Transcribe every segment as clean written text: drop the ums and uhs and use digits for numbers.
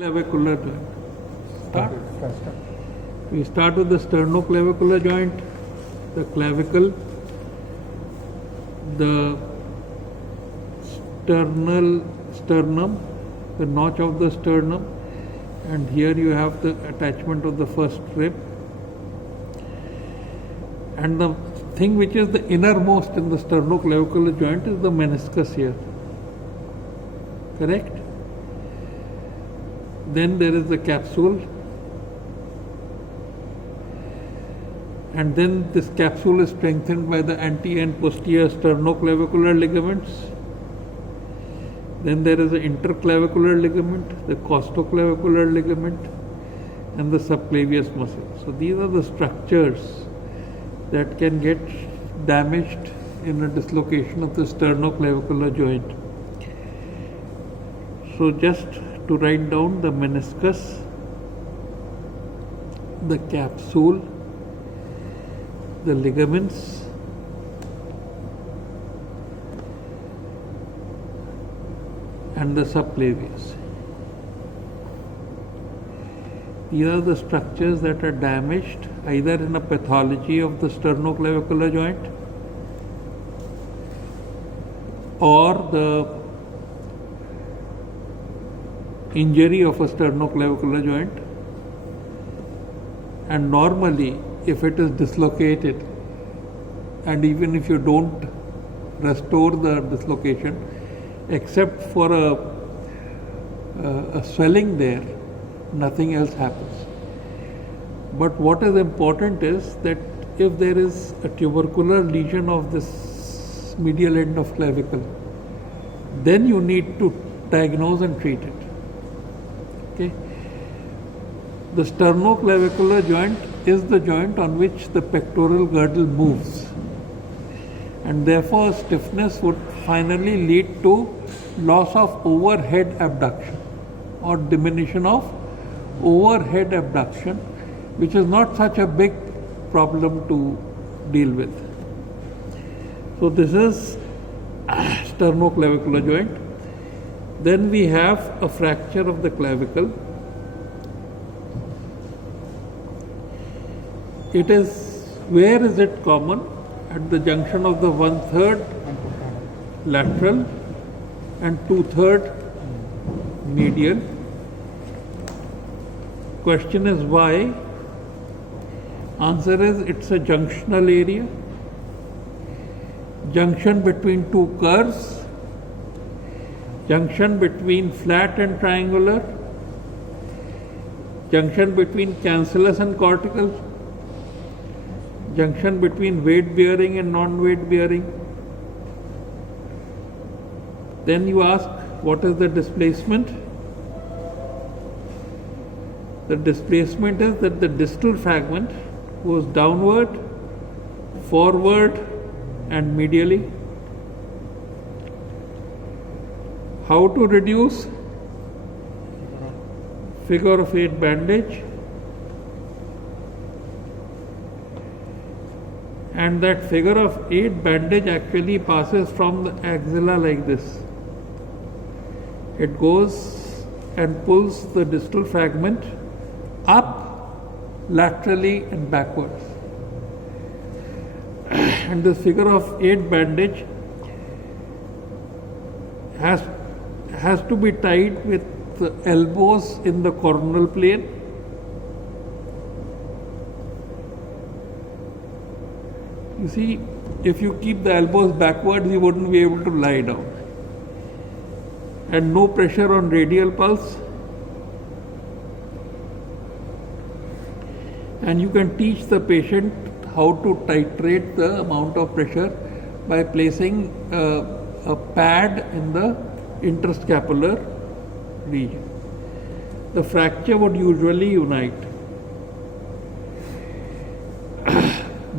Clavicular joint. Start. We start with the sternoclavicular joint, the clavicle, the sternum, the notch of the sternum, and here you have the attachment of the first rib. And the thing which is the innermost in the sternoclavicular joint is the meniscus here. Correct? Then there is the capsule, and then this capsule is strengthened by the anti and posterior sternoclavicular ligaments. Then there is the interclavicular ligament, the costoclavicular ligament, and the subclavius muscle. So these are the structures that can get damaged in a dislocation of the sternoclavicular joint. So just to write down: the meniscus, the capsule, the ligaments, and the subclavius. These are the structures that are damaged either in a pathology of the sternoclavicular joint or the injury of a sternoclavicular joint. And normally, if it is dislocated, and even if you don't restore the dislocation, except for a swelling there, nothing else happens. But what is important is that if there is a tubercular lesion of this medial end of clavicle, then you need to diagnose and treat it. Okay? The sternoclavicular joint is the joint on which the pectoral girdle moves, and therefore stiffness would finally lead to loss of overhead abduction or diminution of overhead abduction, which is not such a big problem to deal with. So this is sternoclavicular joint. Then we have a fracture of the clavicle. Where is it common? At the junction of the 1/3 lateral and 2/3 medial. Question is why? Answer is it's a junctional area. Junction between two curves, junction between flat and triangular, junction between cancellous and cortical, junction between weight bearing and non-weight bearing. Then you ask, what is the displacement? The displacement is that the distal fragment goes downward, forward, and medially. How to reduce? Figure of 8 bandage. And that figure of 8 bandage actually passes from the axilla like this. It goes and pulls the distal fragment up laterally and backwards. And this figure of 8 bandage has to be tied with the elbows in the coronal plane. You see, if you keep the elbows backwards, you wouldn't be able to lie down. And no pressure on radial pulse. And you can teach the patient how to titrate the amount of pressure by placing a pad in the interscapular region. The fracture would usually unite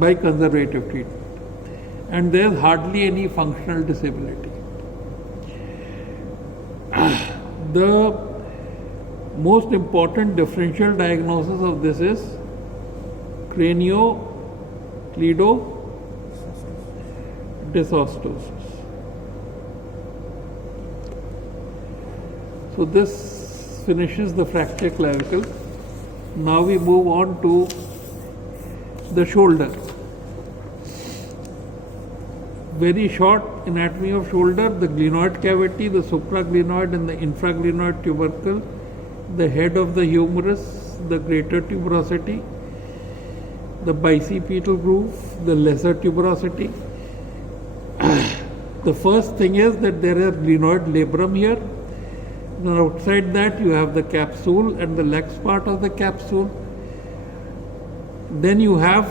by conservative treatment, and there is hardly any functional disability. The most important differential diagnosis of this is cranio-clido-dysostosis. So this finishes the fracture clavicle. Now we move on to the shoulder. Very short anatomy of shoulder: the glenoid cavity, the supraglenoid and the infraglenoid tubercle, the head of the humerus, the greater tuberosity, the bicipital groove, the lesser tuberosity. The first thing is that there is glenoid labrum here. Then outside that you have the capsule and the legs part of the capsule. Then you have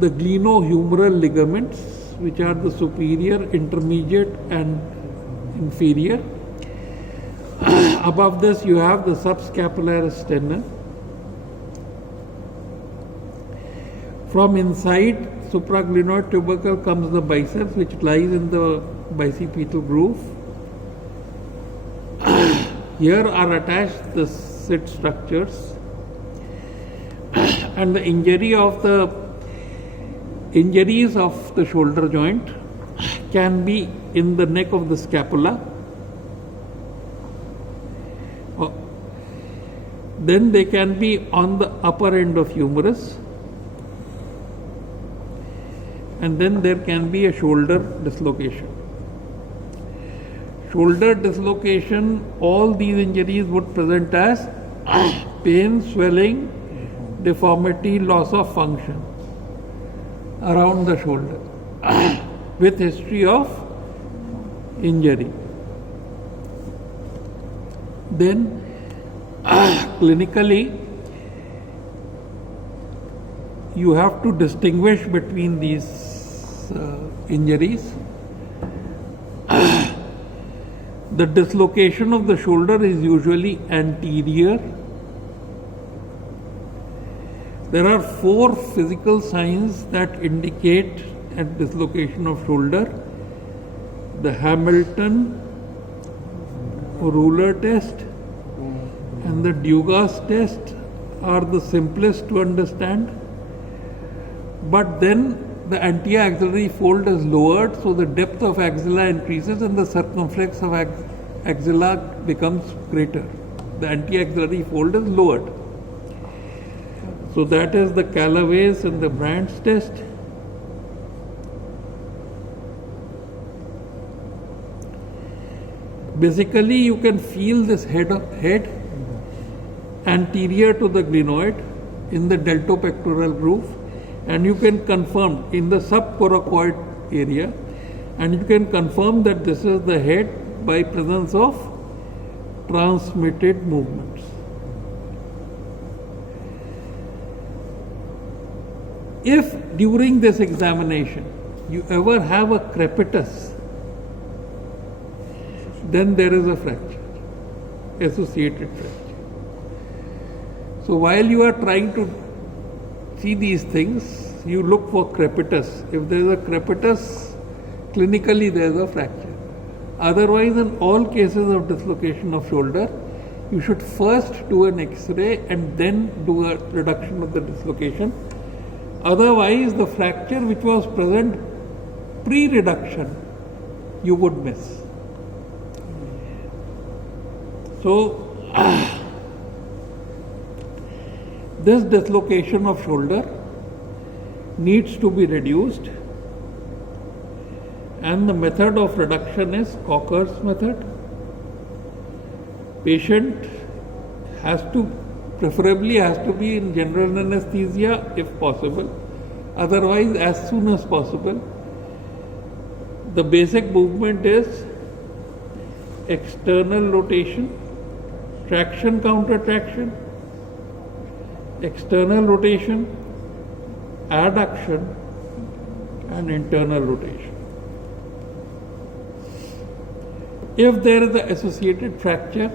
the glenohumeral ligaments, which are the superior, intermediate and inferior. Above this you have the subscapularis tendon. From inside supraglenoid tubercle comes the biceps, which lies in the bicipital groove. Here are attached the sit structures, and the injuries of the shoulder joint can be in the neck of the scapula. Then they can be on the upper end of humerus, and then there can be a shoulder dislocation. Shoulder dislocation, all these injuries would present as pain, swelling, deformity, loss of function around the shoulder with history of injury. Then clinically you have to distinguish between these injuries. The dislocation of the shoulder is usually anterior. There are 4 physical signs that indicate a dislocation of shoulder. The Hamilton ruler test and the Dugas test are the simplest to understand. But then the anti-axillary fold is lowered, so the depth of axilla increases and the circumflex of axilla becomes greater. The anti-axillary fold is lowered. So that is the Callaway's and the Brandt's test. Basically, you can feel this head anterior to the glenoid in the deltopectoral groove, and you can confirm in the subcoracoid area, and you can confirm that this is the head by presence of transmitted movements. If during this examination you ever have a crepitus, then there is a fracture, associated fracture. So while you are trying to see these things, you look for crepitus. If there is a crepitus, clinically there is a fracture. Otherwise, in all cases of dislocation of shoulder, you should first do an X-ray and then do a reduction of the dislocation. Otherwise, the fracture which was present pre-reduction, you would miss. So, this dislocation of shoulder needs to be reduced, and the method of reduction is Cocker's method. Patient preferably has to be in general anesthesia if possible, otherwise as soon as possible. The basic movement is external rotation, traction, counter traction, external rotation, adduction and internal rotation. If there is an associated fracture,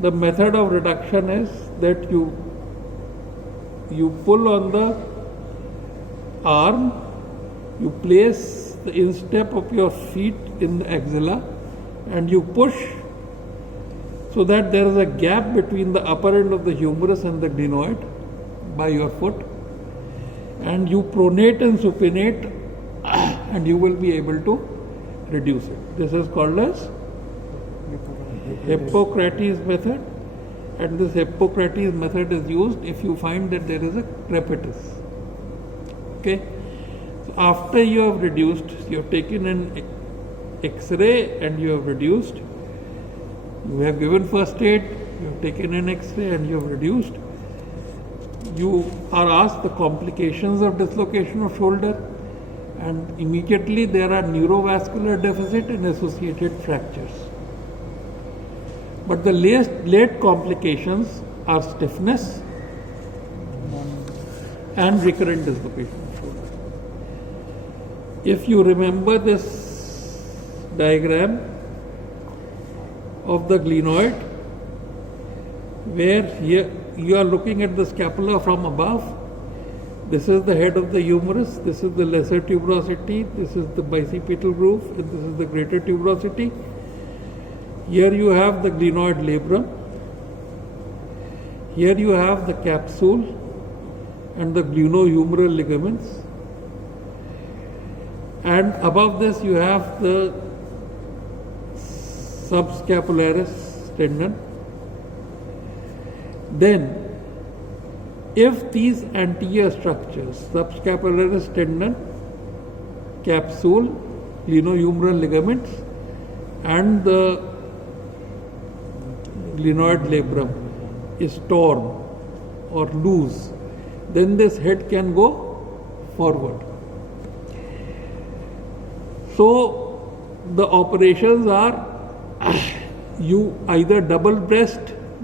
the method of reduction is that you pull on the arm, you place the instep of your feet in the axilla and you push so that there is a gap between the upper end of the humerus and the glenoid by your foot, and you pronate and supinate and you will be able to reduce it. This is called as Hippocrates method. and this Hippocrates method is used if you find that there is a crepitus. Okay. So after you have reduced, you have taken an X-ray and you have reduced. You have given first aid, you have taken an X-ray and you have reduced. You are asked the complications of dislocation of shoulder, and immediately there are neurovascular deficit and associated fractures. But the late complications are stiffness and recurrent dislocation of shoulder. If you remember this diagram of the glenoid, where here you are looking at the scapula from above. This is the head of the humerus, this is the lesser tuberosity, this is the bicipital groove, and this is the greater tuberosity. Here you have the glenoid labrum. Here you have the capsule and the glenohumeral ligaments. And above this you have the subscapularis tendon. Then, if these anterior structures, subscapularis tendon, capsule, glenohumeral ligaments, and the glenoid labrum is torn or loose, then this head can go forward. So, the operations are you either double breast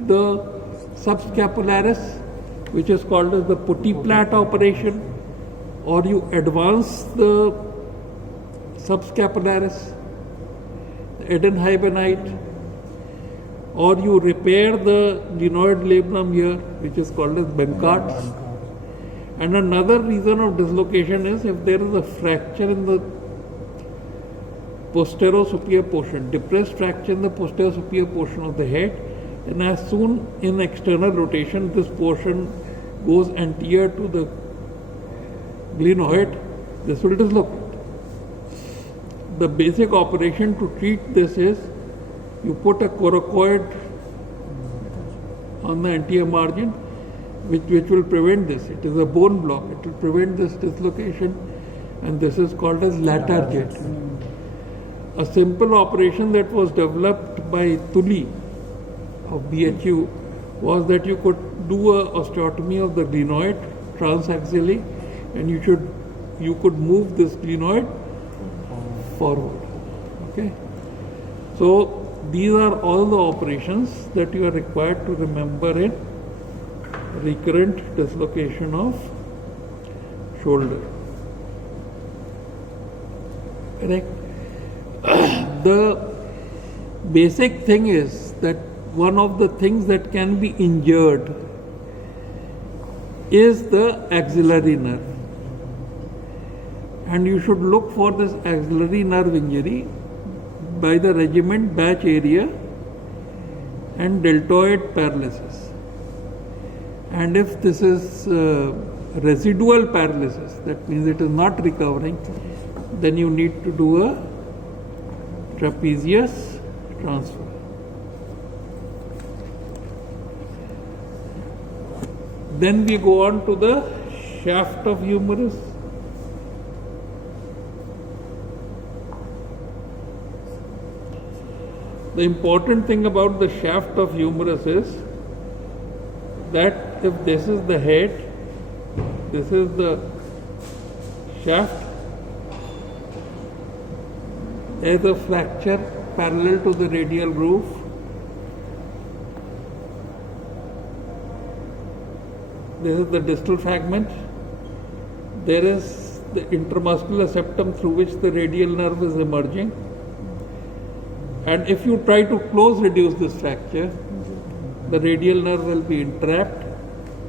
the subscapularis, which is called as the Putty-Platt operation, or you advance the subscapularis, the Eden-Heibenite, or you repair the glenoid labrum here, which is called as Benkart's. And another reason of dislocation is if there is a fracture in the posterior superior portion, depressed fracture in the posterior superior portion of the head, and as soon in external rotation this portion goes anterior to the glenoid, this will dislocate. The basic operation to treat this is you put a coracoid on the anterior margin which will prevent this. It is a bone block. It will prevent this dislocation, and this is called as Latarjet. A simple operation that was developed by Tully of BHU was that you could do a osteotomy of the glenoid transaxially, and you could move this glenoid forward. Okay. So these are all the operations that you are required to remember in recurrent dislocation of shoulder. Correct? The basic thing is that one of the things that can be injured is the axillary nerve, and you should look for this axillary nerve injury by the regiment batch area and deltoid paralysis. And if this is residual paralysis, that means it is not recovering, then you need to do a trapezius transfer. Then we go on to the shaft of humerus. The important thing about the shaft of humerus is that if this is the head, this is the shaft, there is a fracture parallel to the radial groove. This is the distal fragment. There is the intramuscular septum through which the radial nerve is emerging. And if you try to close reduce this fracture, the radial nerve will be entrapped,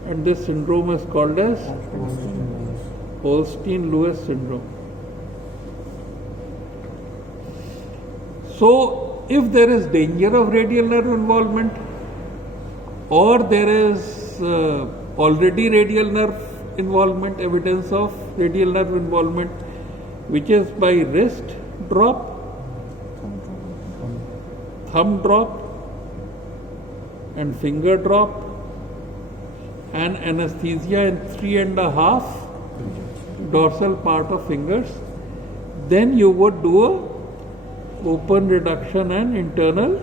and this syndrome is called as Holstein-Lewis syndrome. So, if there is danger of radial nerve involvement, or there is already radial nerve involvement, evidence of radial nerve involvement, which is by wrist drop, thumb drop, and finger drop and anesthesia in 3.5 dorsal part of fingers, then you would do a open reduction and internal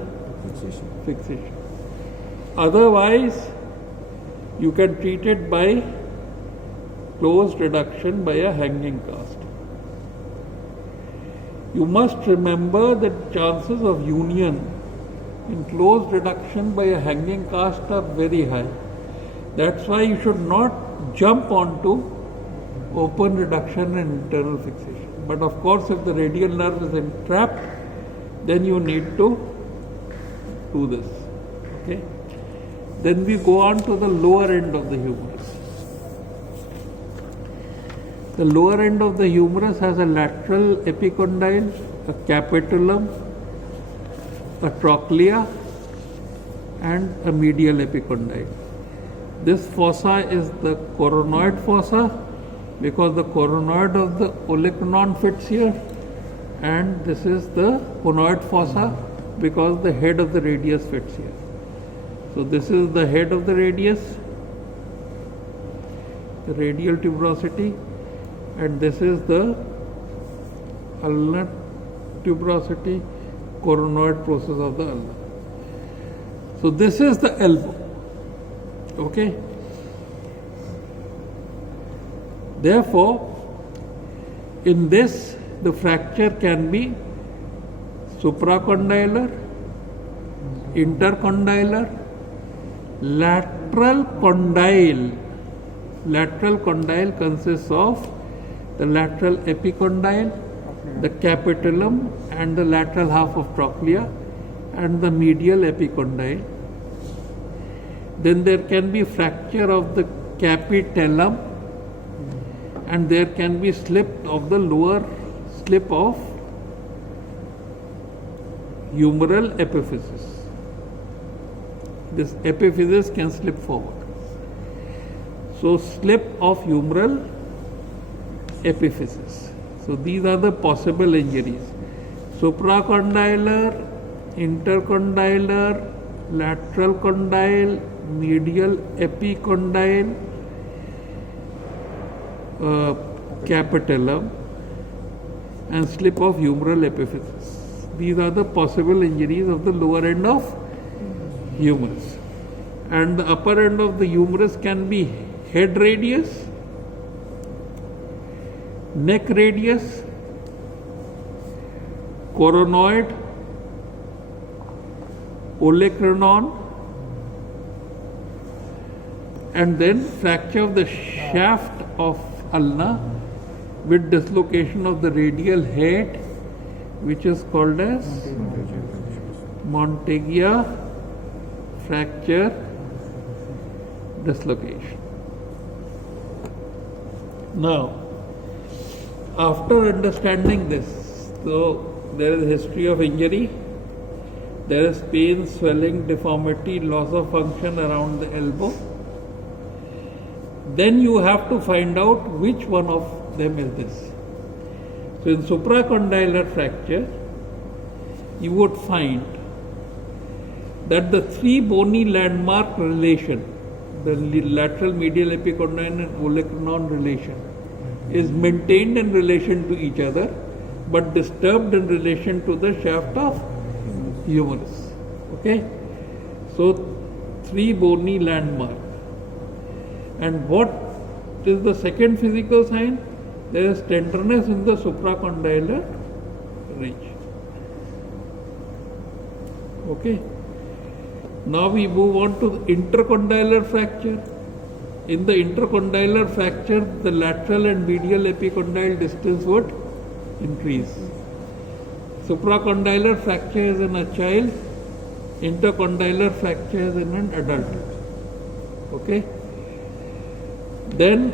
fixation. Otherwise, you can treat it by closed reduction by a hanging cast. You must remember that chances of union in closed reduction by a hanging cast are very high. That's why you should not jump onto open reduction and internal fixation. But of course, if the radial nerve is entrapped, then you need to do this. Okay? Then we go on to the lower end of the humerus. The lower end of the humerus has a lateral epicondyle, a capitulum, a trochlea, and a medial epicondyle. This fossa is the coronoid fossa because the coronoid of the olecranon fits here, and this is the conoid fossa because the head of the radius fits here. So this is the head of the radius, the radial tuberosity, and this is the ulnar tuberosity, coronoid process of the ulna. So this is the elbow. Okay. Therefore, in this, the fracture can be supracondylar, intercondylar, lateral condyle. Lateral condyle consists of the lateral epicondyle, the capitulum, and the lateral half of trochlea, and the medial epicondyle. Then there can be fracture of the capitellum, and there can be slip of the lower slip of humeral epiphysis. This epiphysis can slip forward. So slip of humeral epiphysis. So these are the possible injuries. Supracondylar, intercondylar, lateral condyle, medial epicondyle, capitellum, and slip of humeral epiphysis. These are the possible injuries of the lower end of humerus. And the upper end of the humerus can be head radius, neck radius, coronoid, olecranon, and then fracture of the shaft of ulna with dislocation of the radial head, which is called as Monteggia fracture dislocation. Now, after understanding this, so there is a history of injury, there is pain, swelling, deformity, loss of function around the elbow. Then you have to find out which one of them is this. So in supracondylar fracture, you would find that the three bony landmark relation, the lateral medial epicondyle and olecranon relation, is maintained in relation to each other but disturbed in relation to the shaft of humerus. Okay? So three bony landmark. And what is the second physical sign? There is tenderness in the supracondylar ridge. Okay. Now we move on to the intercondylar fracture. In the intercondylar fracture, the lateral and medial epicondyle distance would increase. Supracondylar fracture is in a child, intercondylar fracture is in an adult. Okay. Then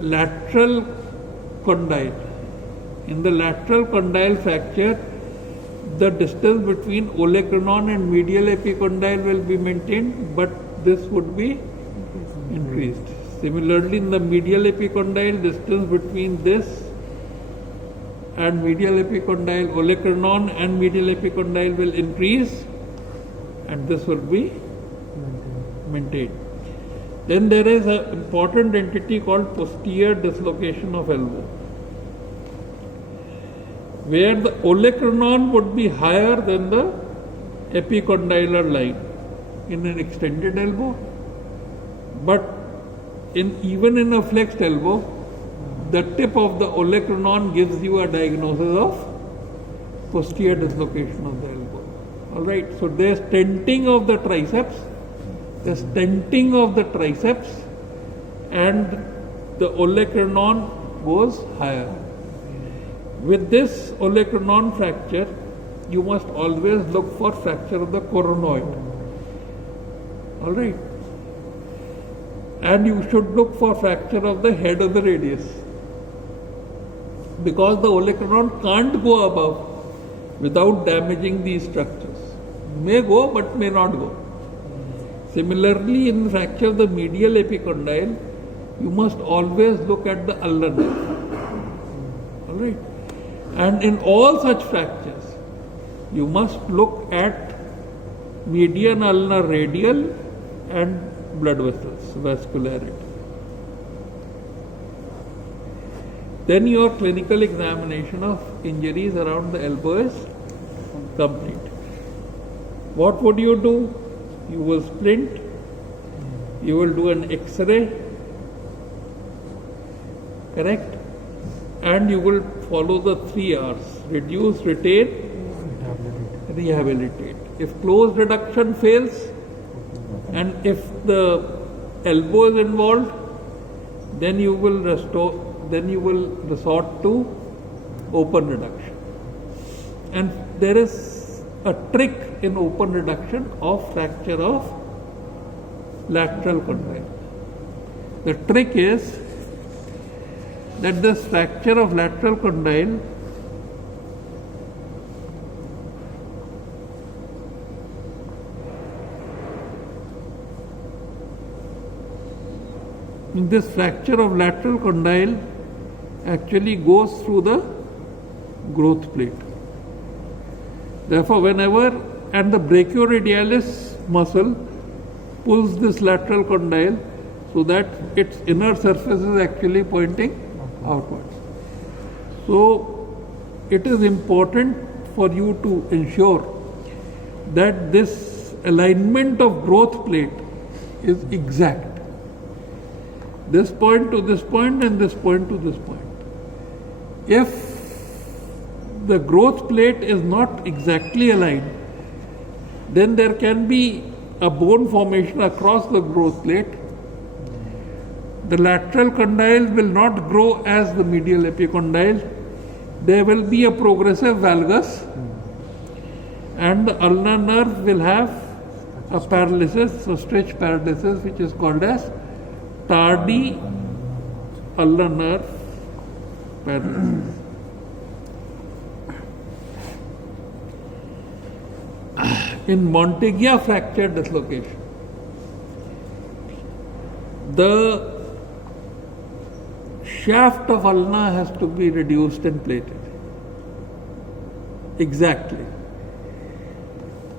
lateral condyle. In the lateral condyle fracture, the distance between olecranon and medial epicondyle will be maintained, but this would be increased. Similarly, in the medial epicondyle, distance between this and medial epicondyle, olecranon and medial epicondyle will increase, and this will be maintained. Then there is an important entity called posterior dislocation of elbow, where the olecranon would be higher than the epicondylar line in an extended elbow, but even in a flexed elbow, the tip of the olecranon gives you a diagnosis of posterior dislocation of the elbow. Alright, so there's tenting of the triceps, and the olecranon goes higher. With this olecranon fracture, you must always look for fracture of the coronoid. Alright. And you should look for fracture of the head of the radius, because the olecranon can't go above without damaging these structures. May go but may not go. Similarly, in fracture of the medial epicondyle, you must always look at the ulnar nerve. Alright. And in all such fractures, you must look at median ulnar radial and blood vessels, vascularity. Then your clinical examination of injuries around the elbow is complete. What would you do? You will splint, you will do an X-ray, correct? And you will follow the 3 R's: reduce, retain, rehabilitate. If closed reduction fails, and if the elbow is involved, then you will resort to open reduction. And there is a trick in open reduction of fracture of lateral condyle. The trick is that this fracture of lateral condyle actually goes through the growth plate. Therefore, and the brachioradialis muscle pulls this lateral condyle so that its inner surface is actually pointing outwards. So, it is important for you to ensure that this alignment of growth plate is exact. This point to this point and this point to this point. If the growth plate is not exactly aligned, then there can be a bone formation across the growth plate. The lateral condyle will not grow as the medial epicondyle. There will be a progressive valgus, and the ulnar nerve will have a paralysis, so stretch paralysis, which is called as tardy ulnar nerve paralysis. In Monteggia fracture dislocation, the shaft of ulna has to be reduced and plated exactly.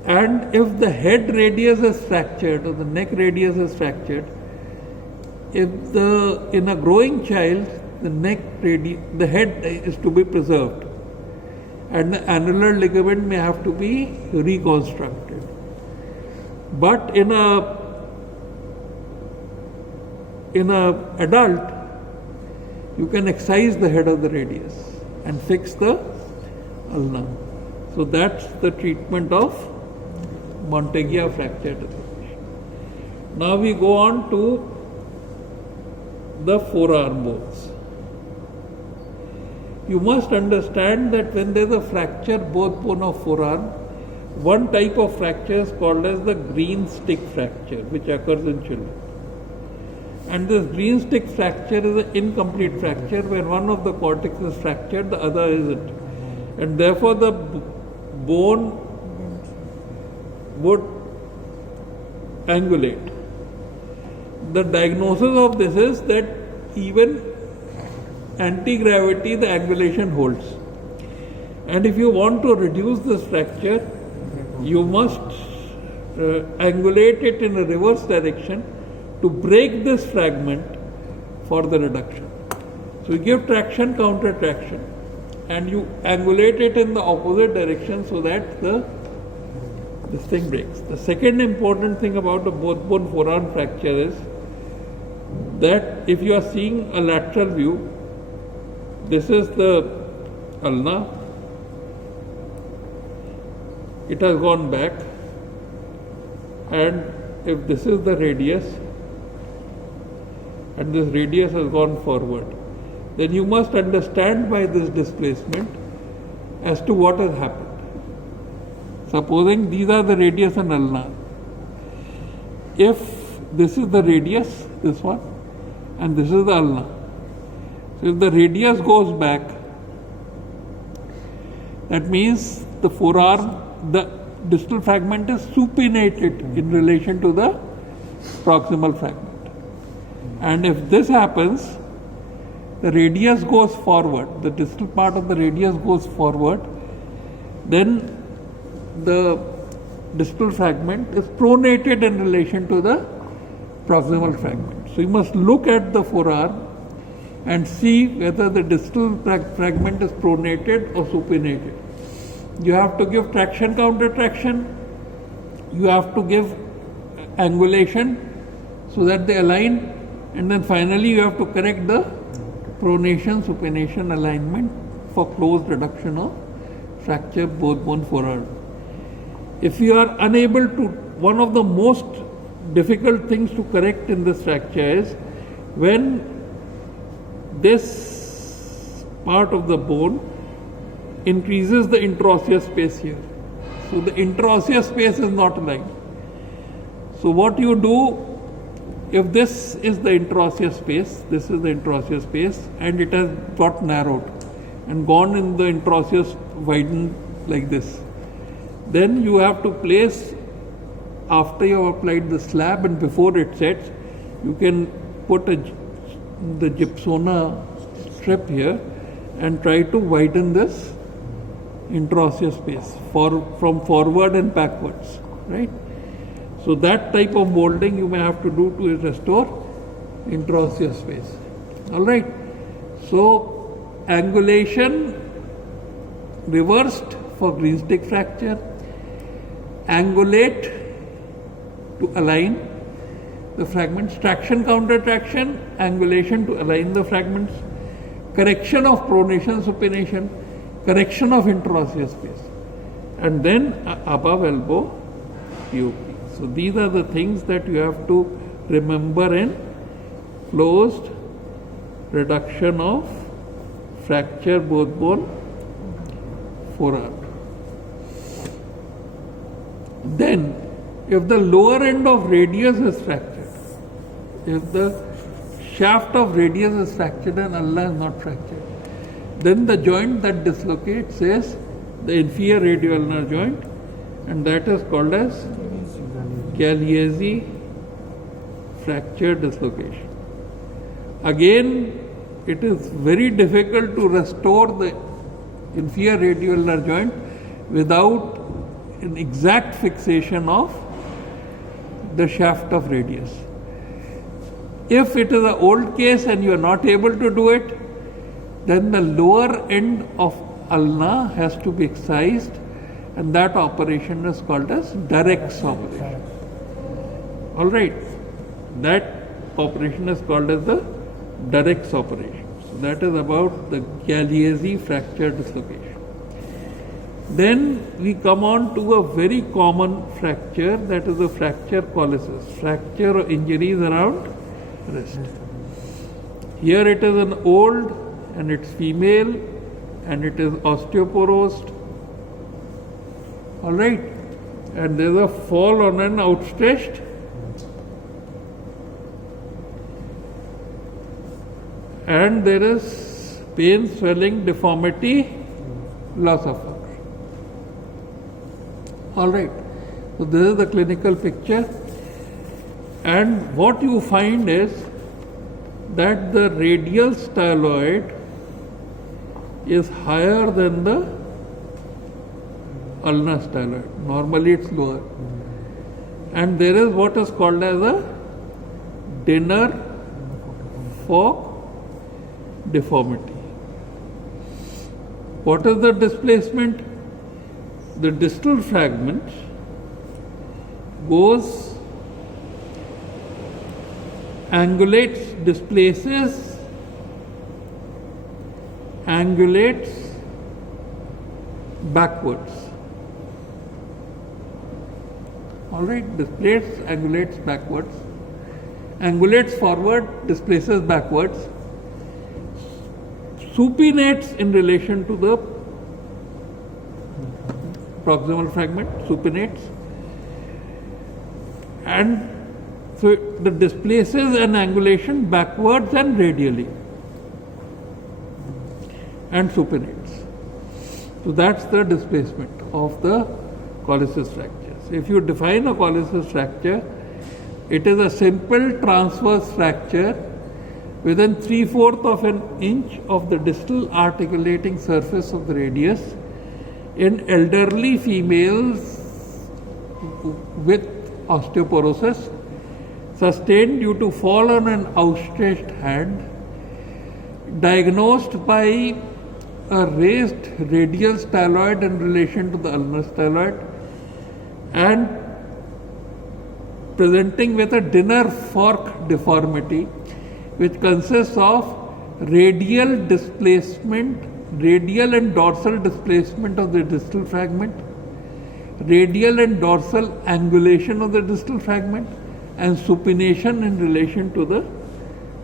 And if the head radius is fractured or the neck radius is fractured, in a growing child, the head is to be preserved, and the annular ligament may have to be reconstructed. But in a adult, you can excise the head of the radius and fix the ulna. So that's the treatment of Monteggia fracture dislocation. Now we go on to the forearm bones. You must understand that when there is a fracture both bone of forearm, one type of fracture is called as the green stick fracture, which occurs in children. And this green stick fracture is an incomplete fracture where one of the cortex is fractured, the other isn't. And therefore the bone would angulate. The diagnosis of this is that even anti-gravity, the angulation holds. And if you want to reduce this fracture, you must angulate it in a reverse direction to break this fragment for the reduction. So you give traction, counter traction, and you angulate it in the opposite direction so that this thing breaks. The second important thing about a both bone forearm fracture is that if you are seeing a lateral view, this is the ulna, it has gone back, and if this is the radius and this radius has gone forward, then you must understand by this displacement as to what has happened. Supposing these are the radius and ulna, if this is the radius, this one, and this is the ulna, so if the radius goes back, that means the forearm, the distal fragment is supinated in relation to the proximal fragment. And if this happens, the radius goes forward, the distal part of the radius goes forward, then the distal fragment is pronated in relation to the proximal fragment. So you must look at the forearm and see whether the distal fragment is pronated or supinated. You have to give traction, counter traction, you have to give angulation so that they align, and then finally you have to correct the pronation supination alignment for closed reduction of fracture both bone forearm. If you are unable to, one of the most difficult things to correct in this fracture is when this part of the bone increases the interosseous space here. So the interosseous space is not aligned. So what you do, if this is the interosseous space, this is the interosseous space, and it has got narrowed and gone in the interosseous widened like this, then you have to place, after you have applied the slab and before it sets, you can put the gypsona strip here and try to widen this interosseous space from forward and backwards, right? So that type of molding you may have to do to restore interosseous space. All right. So angulation reversed for green stick fracture, angulate to align the fragments, traction, counter traction, angulation to align the fragments, correction of pronation, supination, correction of interosseous space, and then above elbow POP. So these are the things that you have to remember in closed reduction of fracture both bone forearm. Then if the lower end of radius is fractured, if the shaft of radius is fractured and ulna is not fractured, then the joint that dislocates is the inferior radioulnar joint, and that is called as Galeazzi fracture dislocation. Again, it is very difficult to restore the inferior radioulnar joint without an exact fixation of the shaft of radius. If it is an old case and you are not able to do it, then the lower end of ulna has to be excised, and that operation is called as Darek's operation. All right, that operation is called as the Darek's operation. So that is about the Galeazzi fracture dislocation. Then we come on to a very common fracture, that is a fracture cholesis, fracture or injuries around wrist. Here it is an old and it's female and it is osteoporosed. All right, and there is a fall on an outstretched and there is pain, swelling, deformity, loss of function. All right, so this is the clinical picture, and what you find is that the radial styloid is higher than the ulnar styloid. Normally it's lower. and there is what is called as a Dinner fork deformity. What is the displacement? The distal fragment angulates backwards. Alright, displaces, angulates backwards, angulates forward, displaces backwards, supinates in relation to the proximal fragment, supinates, and so it displaces an angulation backwards and radially and supinates. So that's the displacement of the collisus fracture. So if you define a collisus fracture, it is a simple transverse fracture within 3/4 of an inch of the distal articulating surface of the radius in elderly females with osteoporosis, sustained due to fall on an outstretched hand, diagnosed by a raised radial styloid in relation to the ulnar styloid, and presenting with a dinner fork deformity, which consists of radial displacement, radial and dorsal displacement of the distal fragment, radial and dorsal angulation of the distal fragment, and supination in relation to the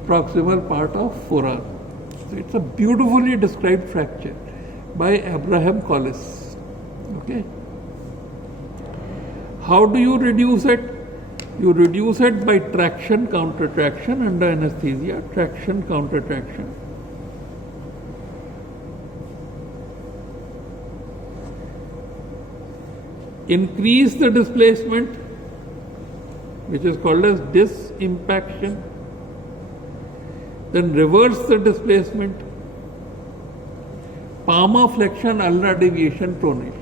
proximal part of forearm. So it's a beautifully described fracture by Abraham Collis. Okay. How do you reduce it? You reduce it by traction, counter-traction under anesthesia, traction, counter-traction. Increase the displacement, which is called as disimpaction. Then reverse the displacement, palmar flexion, ulnar deviation, pronation.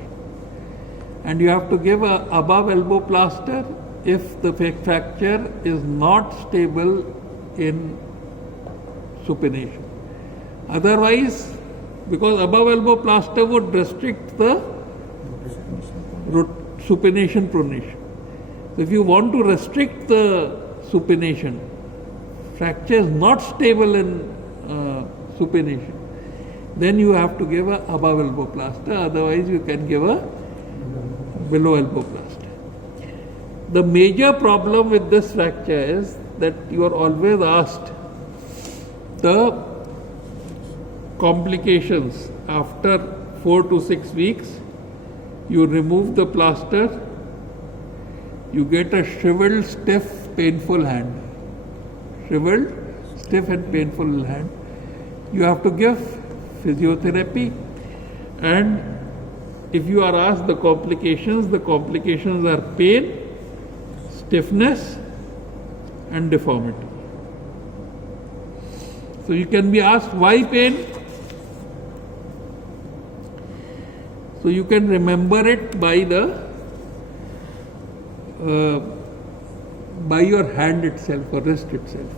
And you have to give a above elbow plaster if the fracture is not stable in supination. Otherwise, because above elbow plaster would restrict the supination pronation. So if you want to restrict the supination, fracture is not stable in supination, then you have to give a above elbow plaster, otherwise you can give a below elbow plaster. The major problem with this fracture is that you are always asked the complications after 4 to 6 weeks. You remove the plaster, you get a shriveled, stiff, painful hand. Shriveled, stiff and painful hand. You have to give physiotherapy, and if you are asked the complications are pain, stiffness and deformity. So you can be asked why pain? So you can remember it by your hand itself or wrist itself.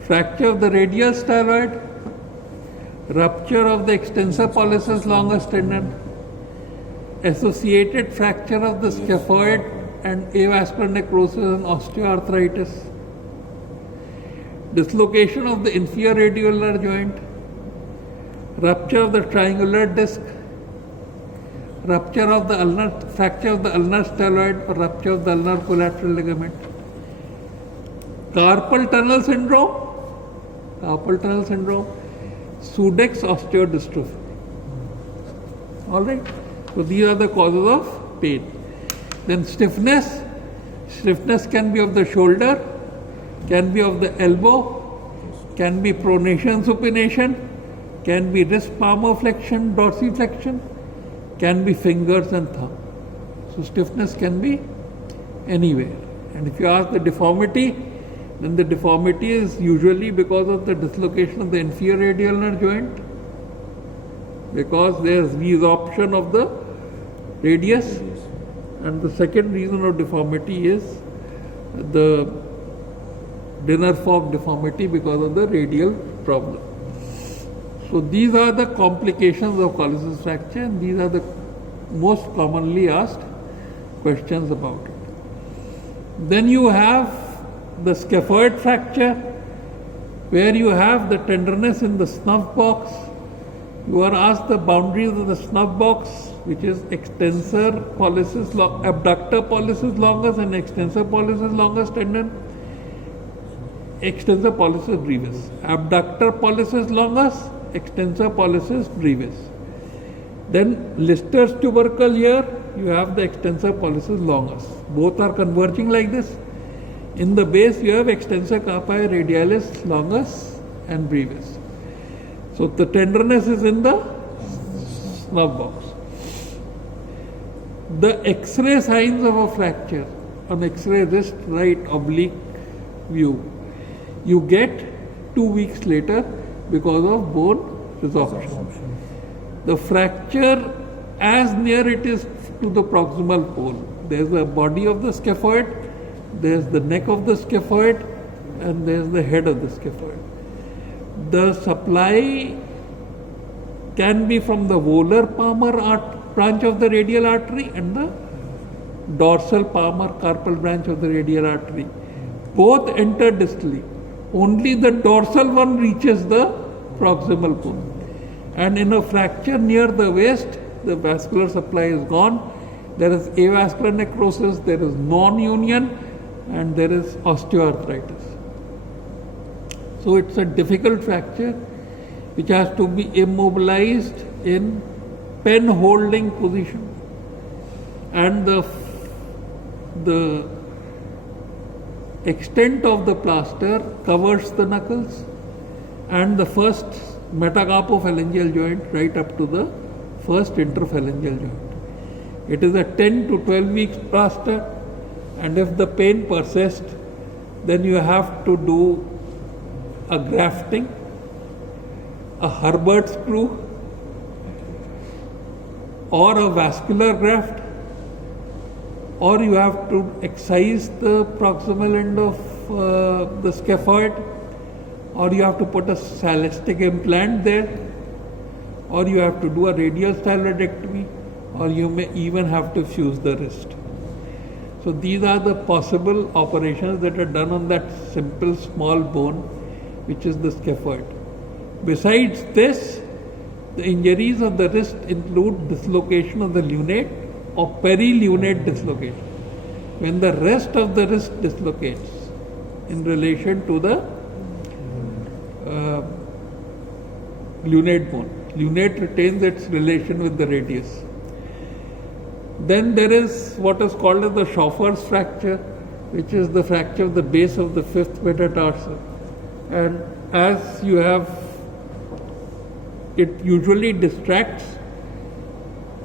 Fracture of the radial styloid, rupture of the extensor pollicis longus tendon, associated fracture of the scaphoid and avascular necrosis and osteoarthritis, dislocation of the inferior radioulnar joint, rupture of the triangular disc, fracture of the ulnar styloid or rupture of the ulnar collateral ligament, carpal tunnel syndrome, Sudeck's osteodystrophy. Alright? So these are the causes of pain. Then stiffness can be of the shoulder, can be of the elbow, can be pronation, supination, can be wrist palmar flexion, dorsiflexion, can be fingers and thumb. So stiffness can be anywhere. And if you ask the deformity, then the deformity is usually because of the dislocation of the inferior radioulnar joint, because there is resorption of the radius, and the second reason of deformity is the dinner fork deformity because of the radial problem. So these are the complications of collisus fracture, and these are the most commonly asked questions about it. Then you have the scaphoid fracture, where you have the tenderness in the snuff box. You are asked the boundaries of the snuff box, which is extensor pollicis, abductor pollicis longus and extensor pollicis longus tendon, extensor pollicis brevis. Abductor pollicis longus, extensor pollicis brevis. Then Lister's tubercle here, you have the extensor pollicis longus. Both are converging like this. In the base, you have extensor carpi radialis longus and brevis. So the tenderness is in the snuff box. The X-ray signs of a fracture, on X-ray wrist right oblique view, you get 2 weeks later because of bone resorption. The fracture, as near it is to the proximal pole, there is the body of the scaphoid, there is the neck of the scaphoid, and there is the head of the scaphoid. The supply can be from the volar palmar branch of the radial artery and the dorsal palmar carpal branch of the radial artery. Both enter distally. Only the dorsal one reaches the proximal pole. And in a fracture near the waist, the vascular supply is gone. There is avascular necrosis, there is non-union, and there is osteoarthritis. So it's a difficult fracture which has to be immobilized in pen holding position, and the extent of the plaster covers the knuckles and the first metacarpophalangeal joint right up to the first interphalangeal joint. It is a 10 to 12 weeks plaster, and if the pain persists, then you have to do a grafting, a Herbert screw, or a vascular graft, or you have to excise the proximal end of the scaphoid, or you have to put a salistic implant there, or you have to do a radial styloidectomy, or you may even have to fuse the wrist. So these are the possible operations that are done on that simple small bone, which is the scaphoid. Besides this, the injuries of the wrist include dislocation of the lunate or perilunate dislocation, when the rest of the wrist dislocates in relation to the lunate bone. Lunate retains its relation with the radius. Then there is what is called as the Schoffer's fracture, which is the fracture of the base of the fifth metatarsal. And as you have, it usually distracts,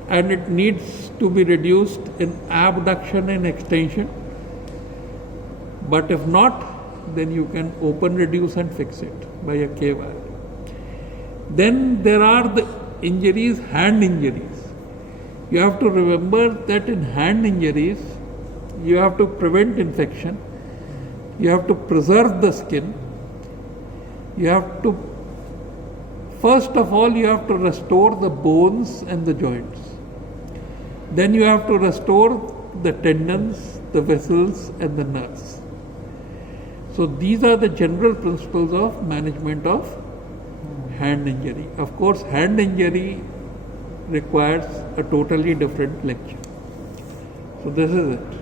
and it needs to be reduced in abduction and extension. But if not, then you can open, reduce and fix it by a K-wire. Then there are the injuries, hand injuries. You have to remember that in hand injuries, you have to prevent infection, you have to preserve the skin, you have to, first of all, you have to restore the bones and the joints. Then you have to restore the tendons, the vessels and the nerves. So these are the general principles of management of hand injury. Of course, hand injury requires a totally different lecture. So this is it.